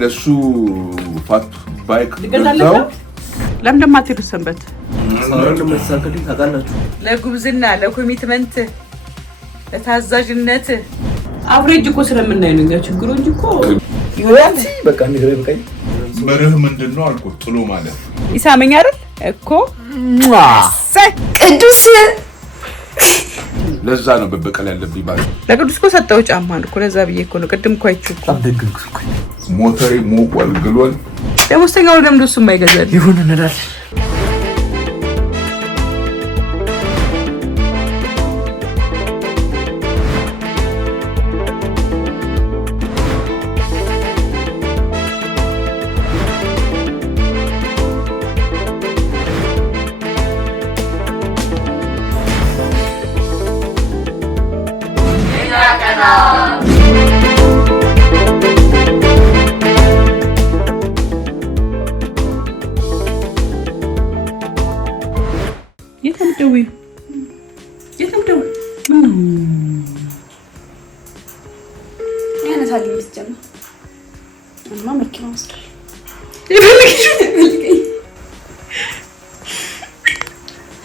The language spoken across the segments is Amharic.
ለሱ ፋት ባይክ ገዛው ለምን ማትሄዱ ሰንበት ለምን መሳከልኝ ታውቃላችሁ ለጉብዝና ለኮሚትመንት ለታዛዥነት አብሬጅ እኮ ስለምናይ ነው ችግሩ እንጂ እኮ ይወያቲ በቃ ንገረኝ በቃኝ መርህ ምንድነው አልኩት ጥሎ ማለት ይሳመኝ አይደል እኮ ቅዱስ ለዛ ነው በበቀል ያለብኝ ማለት ለቅዱስ እኮ ሰጠው ጫማን እኮ ለዛ ብዬ እኮ ነው ቅድም እኮ አይቹ እኮ አደግኩ እኮ ሞተሬ ሞቋል ግሏል ደሞስተኛው ለምን እሱ የማይገዛል ይሁን እንላለን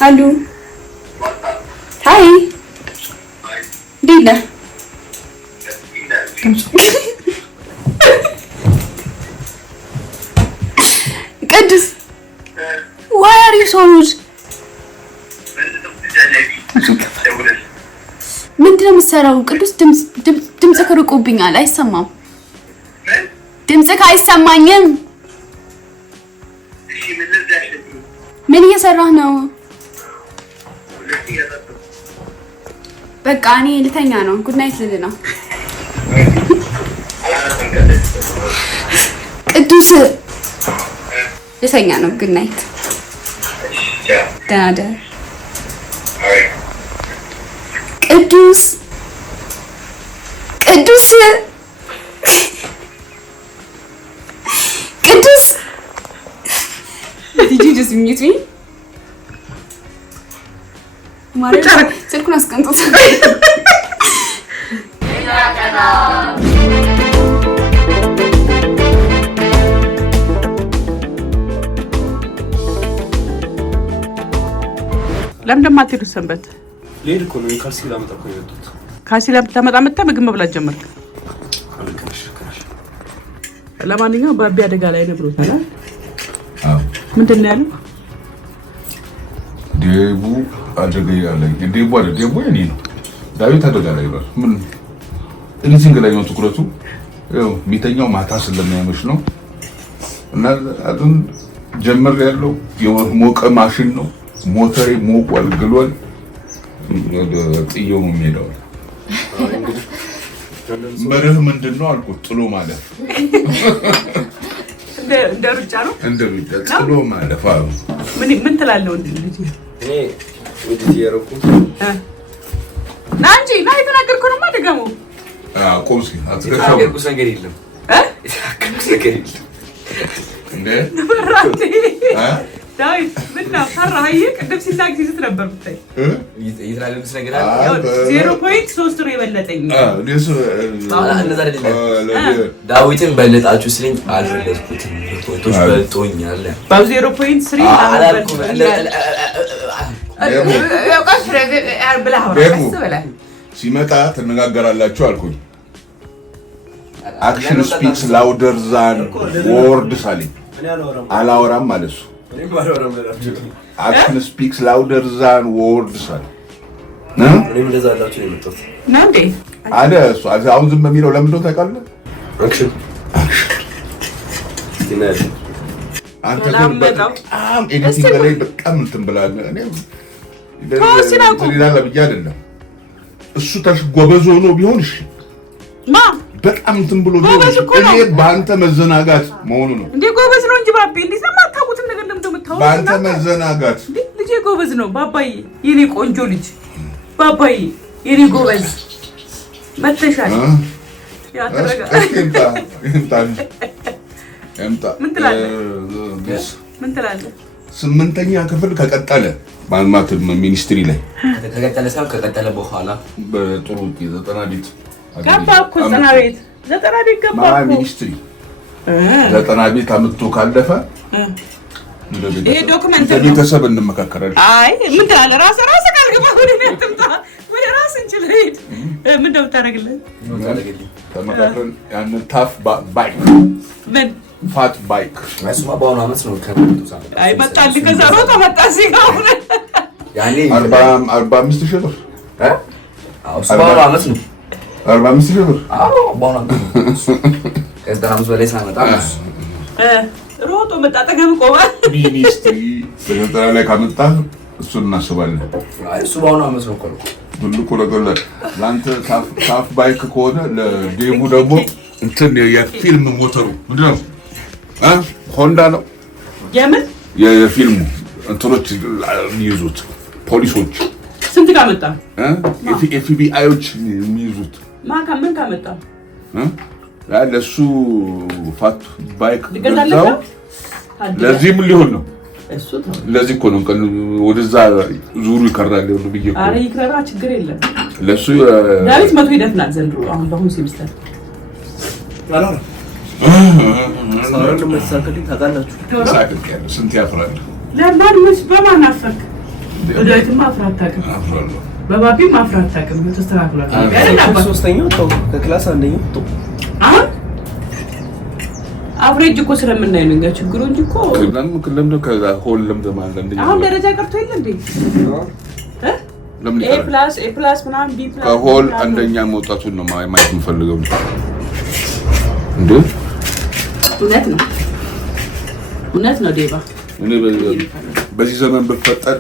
Hello. Hi. Dina. ቅዱስ why are you so rude? ምንድነው የምትሰራው? ቅዱስ ድምጽ ከርቆብኛል አይሰማም። ድምጽ አይሰማኝም። ምን እየሰራህ ነው? በቃ እኔ ልተኛ ነው። ጉድ ናይት ልል ነው። ቅዱስ ልተኛ ነው። ጉድ ናይት ደህና ደር። ቅዱስ ቅዱስ ቅዱስ Did you just mute me? Mario, ስልኩን አስቀምጦት ለምን ደማትሄዱ ሰንበት ሌድ እኮ ነው ካልሲ ላመጣ እኮ የወጡት ካልሲ ላምጣ መጣ ምግብ መብላት ጀመርክ ለማንኛውም ባቢ አደጋ ላይ ነው ብሎታል ምንድን ነው ያለው ዴቡ አደጋ ላይ ዴቡ የኔ ነው ዳዊት አደጋ ላይ ነው ምን ኤኒቲንግ ላይ ነው ትኩረቱ ያው ሚተኛው ማታ ስለሚያመሽ ነው እና አሁን ጀመር ያለው የሞቀ ማሽን ነው ሞተሬ ሞቋል ግሏል ጥየው ነው የሚሄደው መርህ ምንድነው አልኩት ጥሎ ማለት እንደ ሩጫ ነው እንደ ሩጫ ጥሎ ማለት አዎ ምን ትላለህ እንዴ እኔ ወዲህ ያረኩት ናንጂ ናይ ተናገርኩ ነው ማደጋሙ ቆምሲ አትከታው ነገር የለም ነገር የለም እንዴ ነብራቴ ዳዊት ምንና ፈራሃዬ ቅድም ሲናገር ሲዝት ነበር ብታይ ይተናገርስ ነገር አለ 0.3 ነው የበለጠኝ ለሱ እንደዛ አይደለም ዳዊትን በለጣችሁ ስለኝ አልፈለስኩትም ፎቶች በልጦኛል በ0.3 አላልኩም ያውቃሽ ብለህ አስበላ ሲመጣ ተነጋገራላችሁ አልኩኝ አክሽን ስፒክስ ላውደር ዛን ወርድስ አለኝ አላወራም ማለት ነው አክሽን ስፒክስ ላውደር ዛን ወርድስ አለኝ እኔም እንደዛ አላችሁ የመጣሁት ነው እንዴ አለ እሱ አሁን ዝም በሚለው ለምን እንደው ታውቃለህ አክሽን አንተ ግን በጣም ኤዲቲንግ ላይ በጣም እንትን ብላለህ እኔ ይላል ብዬ አይደለም እሱ ጎበዝ ሆኖ ቢሆን እሺ ማ በጣም እንትን ብሎ እኔ በአንተ መዘናጋት መሆኑ ነው እንዴ ጎበዝ ነው እንጂ ባቢ እንዴ ሰማታውቁት ነገር እንደምታውቁት በአንተ መዘናጋት ልጄ ጎበዝ ነው ባባዬ የኔ ቆንጆ ልጅ ባባዬ የኔ ጎበዝ መተሻል ያ ተረጋ ምን ትላለህ ስምንተኛ ክፍል ከቀጠለ ማልማት ሚኒስትሪ ላይ ከቀጠለ ሳይሆን ከቀጠለ በኋላ በጥሩ 90 ዲት ገባ እኮ 90 ቤት 90 ቤት ገባ እኮ ሚኒስትሪ ዘጠና ቤት አምጥቶ ካለፈ ይሄ ዶክመንት ነው። ቤተሰብ እንመካከራለን። አይ ምን ትላለህ? ራስ ካልገባ ወደ እኔ አትምጣ፣ ወደ ራስ እንችል ሄድ። ምን ደው ታደርግልህ? ተመካከረን ያንን ታፍ ባይክ ምን ፋት ባይክ መስማ በአሁኑ ዓመት ነው ከነቱ አይ መጣል ከዛ ነው ተመጣ ሲጋው ያኔ 45 ሺህ ብር አዎ በአሁኑ ዓመት ነው 45 ሺህ ብር አዎ በአሁኑ ዓመት ከዛ ነው በላይ ሳመጣ ሮጦ መጣ ጠገብ ቆማ ሚኒስትሪ በዘጠና ላይ ካመጣ እሱን እናስባለን። አይ እሱ በአሁኑ ዓመት ነው እኮ ትልቁ ነገር ለአንተ ታፍ ባይክ ከሆነ ለዴቡ ደግሞ እንትን የፊልም ሞተሩ ምንድን ነው? ሆንዳ ነው የምን የፊልሙ እንትኖች የሚይዙት ፖሊሶች ስንት ካመጣ ኤፍቢአዮች የሚይዙት ምን ካመጣ ለሱ ፋት ባይክ ገዛው። ለዚህ ምን ሊሆን ነው? ለዚህ እኮ ነው ወደዛ ዙሩ ይከራል ነው ብዬ እኮ። ኧረ ይከራ ችግር የለም። ለሱ ዳዊት መቶ ይደፍናል ዘንድሮ አሁን በአሁኑ ሴሚስተር አላራ ሳራን ለማሳከልኝ ታውቃላችሁ። ሳይቀር ስንት ያፍራል። ለማን ምስ በማን አፈርክ? ዳዊትማ አፍራት ታውቅም። አፍራለሁ በባቢም አፍራት ታውቅም። ተስተካክሏል። ያለና ሶስተኛው ተው ከክላስ አንደኛው ተው አሁን አፍሬጅ እኮ ስለምናይ ነው እንጂ ችግሩ እንጂ እኮ ለምን ነው ከዛ ሆል ለምን ማለት እንደኛ አሁን ደረጃ ቀርቶ የለ እንዴ? ለምን ኤ+ ምናምን ቢ+ ከሆል አንደኛ መውጣቱን ነው ማየት የምፈልገው እንዴ? እውነት ነው ዴባ። እኔ በዚህ ዘመን በፈጠር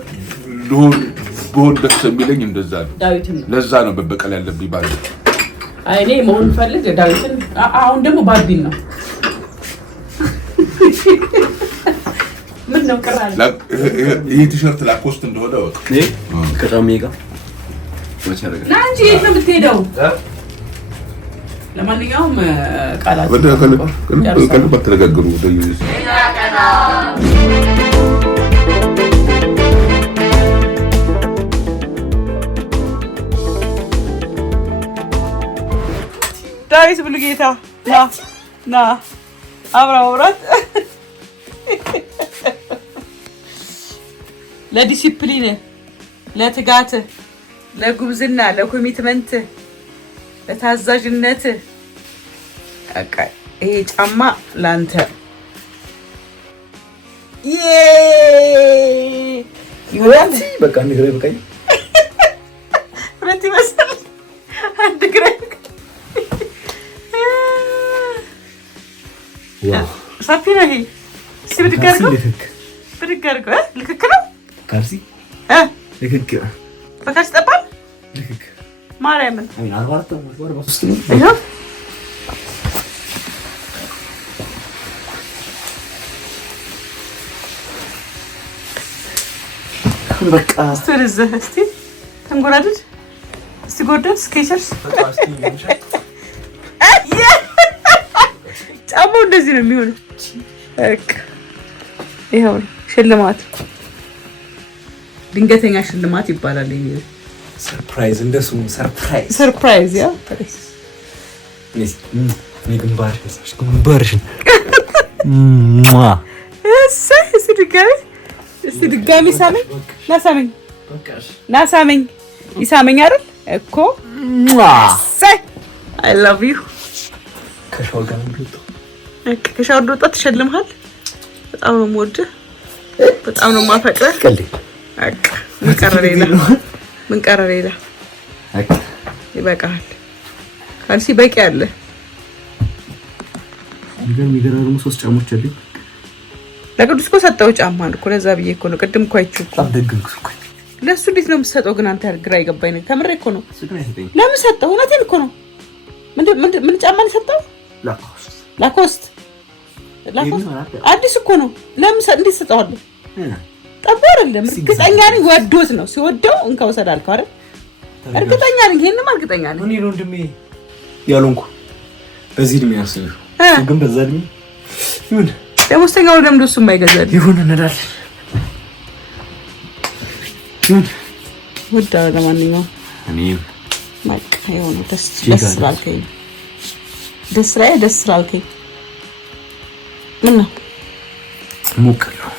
ልሆን ደስ የሚለኝ እንደዛ ነው። ዳዊትን ነው ለዛ ነው በበቀል ያለብኝ ባል። አይ እኔ መሆን ፈልግ ዳዊትን። አሁን ደግሞ ባቢን ነው ምን ነው ቀራል? ይሄ ቲሸርት ላኮስት እንደሆነ ወቅ ከጫሜ ጋር ናንጂ የት ነው የምትሄደው? ለማንኛውም ቃላት በተነጋገሩ ዳዊት ብሉ ጌታ ና አብራት ለዲሲፕሊን፣ ለትጋት፣ ለጉብዝና፣ ለኮሚትመንት፣ ለታዛዥነት በቃ ይሄ ጫማ ላንተ ይወራል። በቃ ንግሬ በቃኝ ሁለት ይመስል አንድ ግሬ ሰፊ ነው ይሄ። እስኪ ብድግ አድርገው ልክክ ነው ካልሲ ልክክ በካልሲ ጠባል ልክክ ማርያምን በቃ እስቲ ተንጎራደድ እስቲ ጎርደን ስኬቸርስ ጫማው እንደዚህ ነው የሚሆነው። በቃ ይሄው ሽልማት ድንገተኛ ሽልማት ይባላል። ይሄ ሰርፕራይዝ እንደሱ ሰርፕራይዝ ያ ግንባርሽን እስቲ ድጋሚ ሳመኝ ናሳመኝ ይሳመኝ አይደል እኮ አይ ላቭ ዩ ከሻወር ወጣ ትሸልምሃል። በጣም ነው የምወድህ፣ በጣም ነው የማፈቅርህ። ምን ቀረ ሌላ? ይበቃሃል። ካልሲ በቂ አለ። የሚገራርሙ 3 ጫማዎች አሉኝ። ለቅዱስ እኮ ሰጠው ጫማ እኮ ለዛ ብዬ እኮ ነው ቅድም እኮ አይቼው እኮ ለእሱ እንዴት ነው የምትሰጠው ግን? አንተ ግራ የገባኝ ነገር ተምሬ እኮ ነው። ለምን ሰጠው? እውነቴን እኮ ነው። ምን ጫማ ነው የሰጠው? ላኮስት አዲስ እኮ ነው። ለምን እንዴት ሰጠዋለሁ? ጠቦ አይደለም። እርግጠኛ ነኝ ወዶት ነው። ሲወደው እንካ ወሰድ አልከው አይደል? እርግጠኛ ነኝ። ይሄንማ እርግጠኛ ነኝ። እኔ ነው ወንድሜ ያልሆንኩ በዚህ እድሜ ያስልሽ ግን በዛ እድሜ ይሁን ደሞዝተኛው ለምን እሱ የማይገዛል? ይሁን እንላለን። ይሁን ወዳ ለማንኛውም እኔ ማቅ ይሁን ደስ ስላልከኝ ምን ነው ሙቅ ነው